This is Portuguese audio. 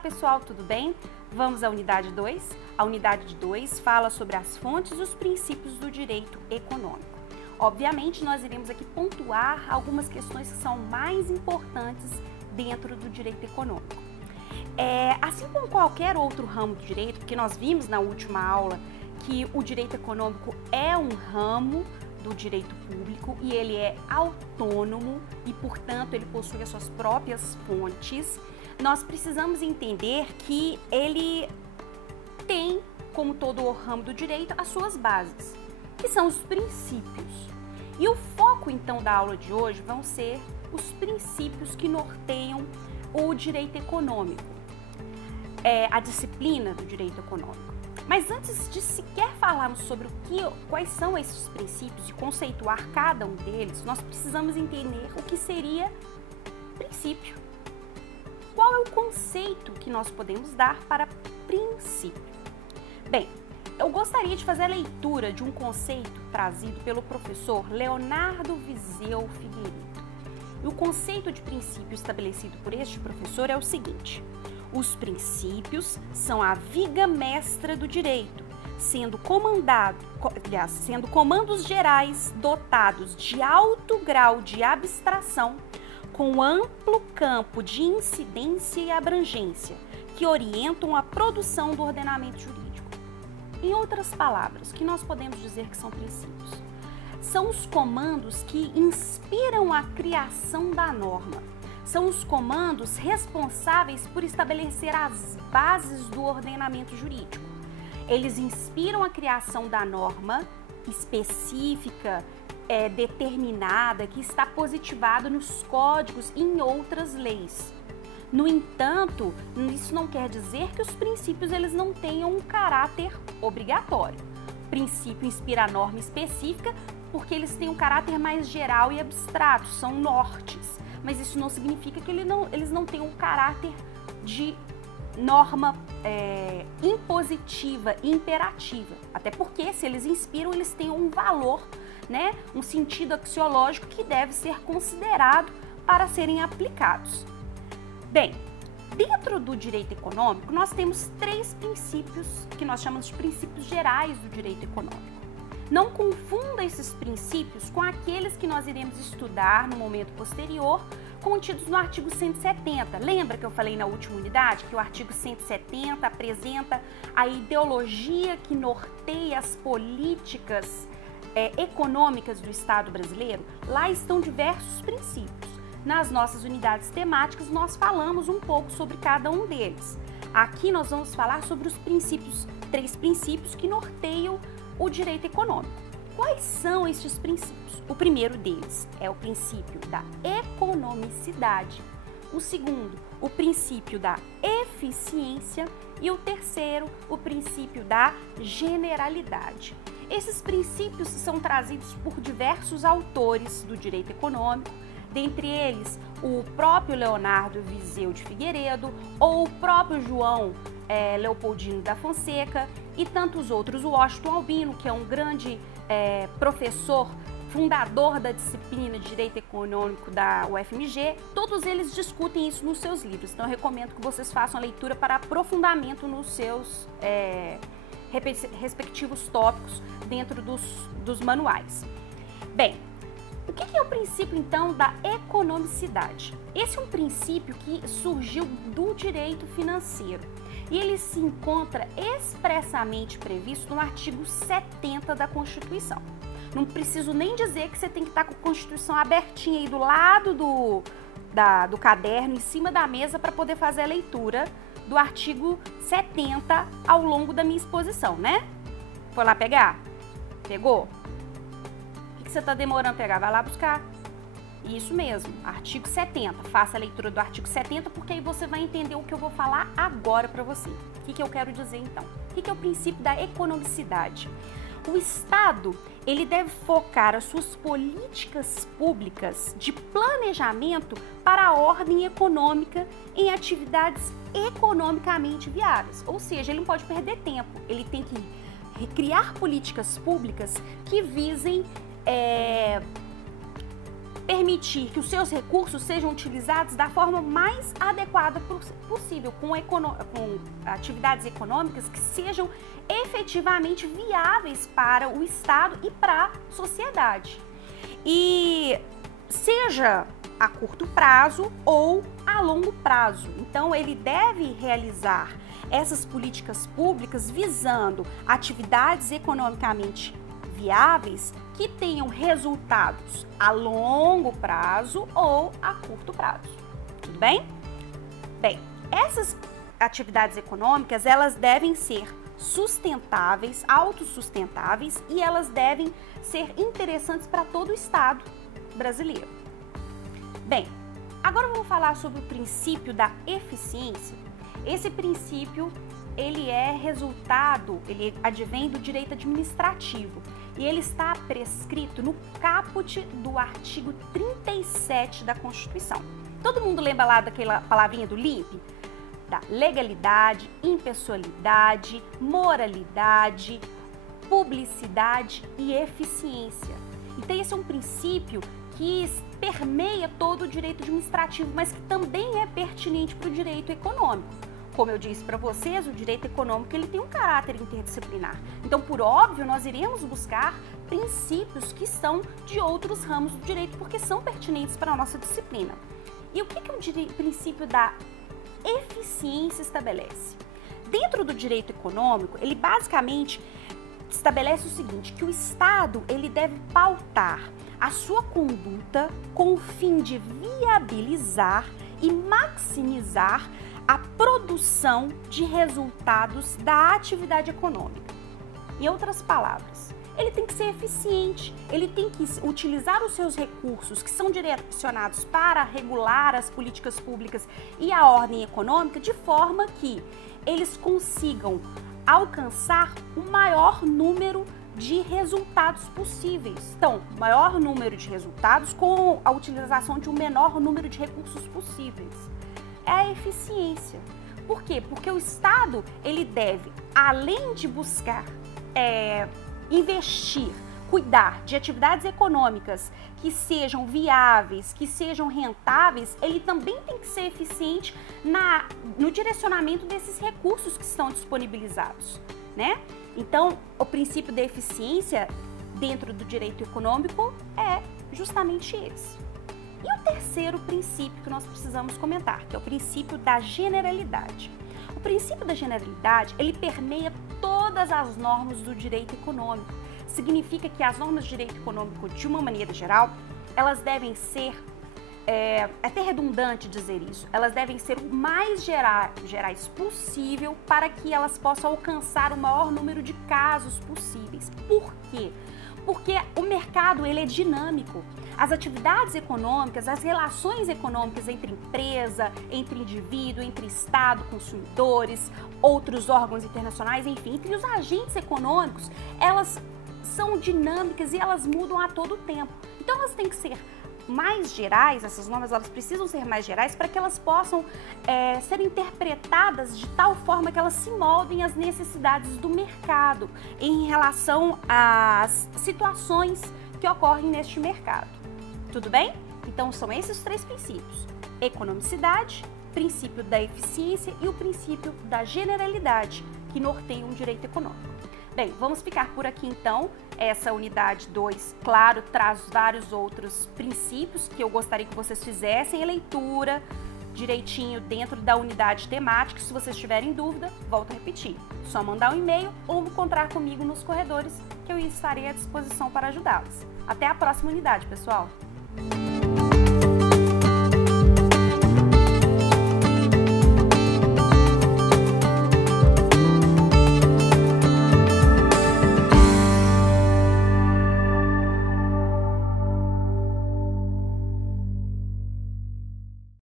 pessoal, tudo bem? Vamos à unidade 2. A unidade 2 fala sobre as fontes e os princípios do direito econômico. Obviamente, nós iremos aqui pontuar algumas questões que são mais importantes dentro do direito econômico. Assim como qualquer outro ramo do direito, porque nós vimos na última aula que o direito econômico é um ramo do direito público e ele é autônomo e, portanto, ele possui as suas próprias fontes, nós precisamos entender que ele tem, como todo o ramo do direito, as suas bases, que são os princípios. E o foco, então, da aula de hoje vão ser os princípios que norteiam o direito econômico, a disciplina do direito econômico. Mas antes de sequer falarmos sobre quais são esses princípios e conceituar cada um deles, nós precisamos entender o que seria princípio. Qual é o conceito que nós podemos dar para princípio? Bem, eu gostaria de fazer a leitura de um conceito trazido pelo professor Leonardo Viseu Figueiredo. E o conceito de princípio estabelecido por este professor é o seguinte: os princípios são a viga mestra do direito, sendo comandos gerais dotados de alto grau de abstração, com amplo campo de incidência e abrangência, que orientam a produção do ordenamento jurídico. Em outras palavras, o que nós podemos dizer que são princípios? São os comandos que inspiram a criação da norma. São os comandos responsáveis por estabelecer as bases do ordenamento jurídico. Eles inspiram a criação da norma específica, determinada, que está positivada nos códigos e em outras leis. No entanto, isso não quer dizer que os princípios eles não tenham um caráter obrigatório. O princípio inspira a norma específica porque eles têm um caráter mais geral e abstrato, são nortes. Mas isso não significa que eles não tenham um caráter de norma impositiva e imperativa. Até porque, se eles inspiram, eles têm um valor, né, um sentido axiológico que deve ser considerado para serem aplicados. Bem, dentro do direito econômico, nós temos 3 princípios que nós chamamos de princípios gerais do direito econômico. Não confunda esses princípios com aqueles que nós iremos estudar no momento posterior, contidos no artigo 170. Lembra que eu falei na última unidade que o artigo 170 apresenta a ideologia que norteia as políticas econômicas do Estado brasileiro? Lá estão diversos princípios. Nas nossas unidades temáticas, nós falamos um pouco sobre cada um deles. Aqui nós vamos falar sobre os princípios, 3 princípios que norteiam o direito econômico. Quais são estes princípios? O primeiro deles é o princípio da economicidade, o segundo, o princípio da eficiência e o terceiro, o princípio da generalidade. Esses princípios são trazidos por diversos autores do direito econômico, dentre eles o próprio Leonardo Viseu de Figueiredo ou o próprio João Leopoldino da Fonseca e tantos outros, o Washington Albino, que é um grande professor, fundador da disciplina de Direito Econômico da UFMG, todos eles discutem isso nos seus livros, então eu recomendo que vocês façam a leitura para aprofundamento nos seus respectivos tópicos dentro dos manuais. Bem, o que é o princípio, então, da economicidade? Esse é um princípio que surgiu do direito financeiro e ele se encontra expressamente previsto no artigo 70 da Constituição. Não preciso nem dizer que você tem que estar com a Constituição abertinha aí do lado do caderno, em cima da mesa, para poder fazer a leitura do artigo 70 ao longo da minha exposição, né? Foi lá pegar? Pegou? O que você está demorando a pegar? Vai lá buscar. Isso mesmo, artigo 70. Faça a leitura do artigo 70, porque aí você vai entender o que eu vou falar agora para você. O que eu quero dizer, então? O que é o princípio da economicidade? O Estado, ele deve focar as suas políticas públicas de planejamento para a ordem econômica em atividades economicamente viáveis. Ou seja, ele não pode perder tempo, ele tem que criar políticas públicas que visem permitir que os seus recursos sejam utilizados da forma mais adequada possível, com atividades econômicas que sejam efetivamente viáveis para o Estado e para a sociedade. E seja a curto prazo ou a longo prazo. Então, ele deve realizar essas políticas públicas visando atividades economicamente viáveis que tenham resultados a longo prazo ou a curto prazo. Tudo bem? Bem, essas atividades econômicas, elas devem ser sustentáveis, autossustentáveis, e elas devem ser interessantes para todo o Estado brasileiro. Bem, agora vamos falar sobre o princípio da eficiência. Esse princípio, ele é resultado, ele advém do direito administrativo e ele está prescrito no caput do artigo 37 da Constituição. Todo mundo lembra lá daquela palavrinha do LIMP? Da legalidade, impessoalidade, moralidade, publicidade e eficiência. Então esse é um princípio que permeia todo o direito administrativo, mas que também é pertinente para o direito econômico. Como eu disse para vocês, o direito econômico ele tem um caráter interdisciplinar. Então, por óbvio, nós iremos buscar princípios que são de outros ramos do direito, porque são pertinentes para a nossa disciplina. E o que o princípio da eficiência estabelece? Dentro do direito econômico, ele basicamente estabelece o seguinte, que o Estado ele deve pautar a sua conduta com o fim de viabilizar e maximizar a produção de resultados da atividade econômica. Em outras palavras, ele tem que ser eficiente, ele tem que utilizar os seus recursos que são direcionados para regular as políticas públicas e a ordem econômica de forma que eles consigam alcançar o maior número de resultados possíveis. Então, maior número de resultados com a utilização de um menor número de recursos possíveis. É a eficiência. Por quê? Porque o Estado, ele deve, além de buscar investir, cuidar de atividades econômicas que sejam viáveis, que sejam rentáveis, ele também tem que ser eficiente no direcionamento desses recursos que estão disponibilizados, né? Então, o princípio da eficiência dentro do direito econômico é justamente esse. E o terceiro princípio que nós precisamos comentar, que é o princípio da generalidade. O princípio da generalidade, ele permeia todas as normas do direito econômico. Significa que as normas de direito econômico, de uma maneira geral, elas devem ser, é até redundante dizer isso, elas devem ser o mais gerais possível para que elas possam alcançar o maior número de casos possíveis. Por quê? Porque o mercado ele é dinâmico. As atividades econômicas, as relações econômicas entre empresa, entre indivíduo, entre Estado, consumidores, outros órgãos internacionais, enfim, entre os agentes econômicos, elas são dinâmicas e elas mudam a todo tempo. Então elas têm que ser mais gerais, essas normas elas precisam ser mais gerais para que elas possam ser interpretadas de tal forma que elas se moldem às necessidades do mercado em relação às situações que ocorrem neste mercado. Tudo bem? Então são esses os três princípios: economicidade, princípio da eficiência e o princípio da generalidade que norteiam o direito econômico. Bem, vamos ficar por aqui então. Essa unidade 2, claro, traz vários outros princípios que eu gostaria que vocês fizessem a leitura direitinho dentro da unidade temática. Se vocês tiverem dúvida, volto a repetir. Só mandar um e-mail ou encontrar comigo nos corredores que eu estarei à disposição para ajudá-los. Até a próxima unidade, pessoal!